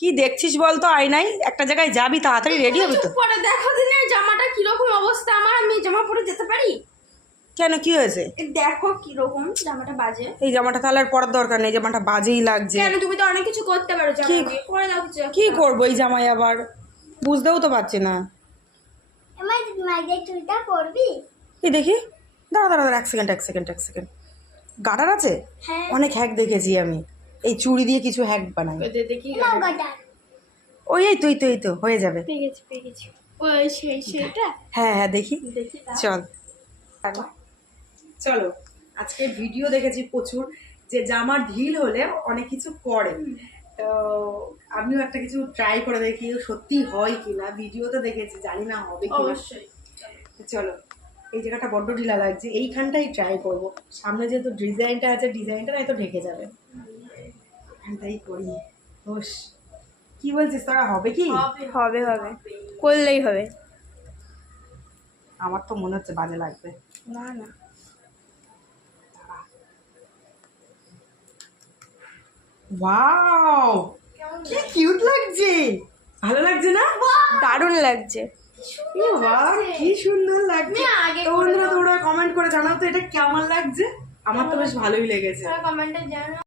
কি দেখছিস বলতো আয়নায়? একটা জায়গায় যাবি, তাড়াতাড়ি রেডি হবি তো। পরে দেখো দিনে জামাটা কিরকম অবস্থা আমার, আমি জামা পরে যেতে পারি? কেন, কি হয়েছে? দেখো কিরকম জামাটা বাজে। এই জামাটা তাহলে আর পরার দরকার নেই, জামাটা বাজেই লাগছে। কেন, তুমি তো অনেক কিছু করতে পারো জামা কি- দিয়ে, করে দাও কিছু কি একটা। করবো এই জামাই আবার? বুঝতেও তো পারছি না। আমার মাঝের চুলটা করবি? এই দেখি, দাঁড়া দাঁড়া দাঁড়া, এক সেকেন্ড। গার্ডার আছে? হ্যাঁ। অনেক হ্যাক দেখেছি আমি, এই চুড়ি দিয়ে কিছু হ্যাক বানাই। দেখি নাও গাটা। ওই এই তো হয়ে যাবে। পেয়ে গেছি ওই সেইটা। হ্যাঁ দেখি, দেখি দাও। চল চলো। আজকে ভিডিও দেখেছি প্রচুর, যে জামার ঢিল হলে অনেক কিছু করে। তো আমিও একটা কিছু ট্রাই করে দেখি সত্যি হয় কিনা। ভিডিওতে দেখেছি, জানি না হবে কিনা। অবশ্যই। চলো, এই জায়গাটা বড্ড ঢিলা লাগছে, এইখানটাই ট্রাই করব। সামনে যেহেতু ডিজাইনটা আছে, ডিজাইনটা নয়তো ঢেকে যাবে, এখানটাই করি। হোস, কি বলছিস তোরা, হবে কি? হবে করলেই হবে। আমার তো মনে হচ্ছে বাজে লাগবে। না না, ওয়াও, কি কিউট লাগছে, ভালো লাগছে না? দারুণ লাগছে। এ বাহ, কি সুন্দর লাগছে। আগে তো বন্ধুরা, তোমরা কমেন্ট করে জানাও তো এটা কেমন লাগছে। আমার তো বেশ ভালোই লেগেছে। কমেন্টে জানাও।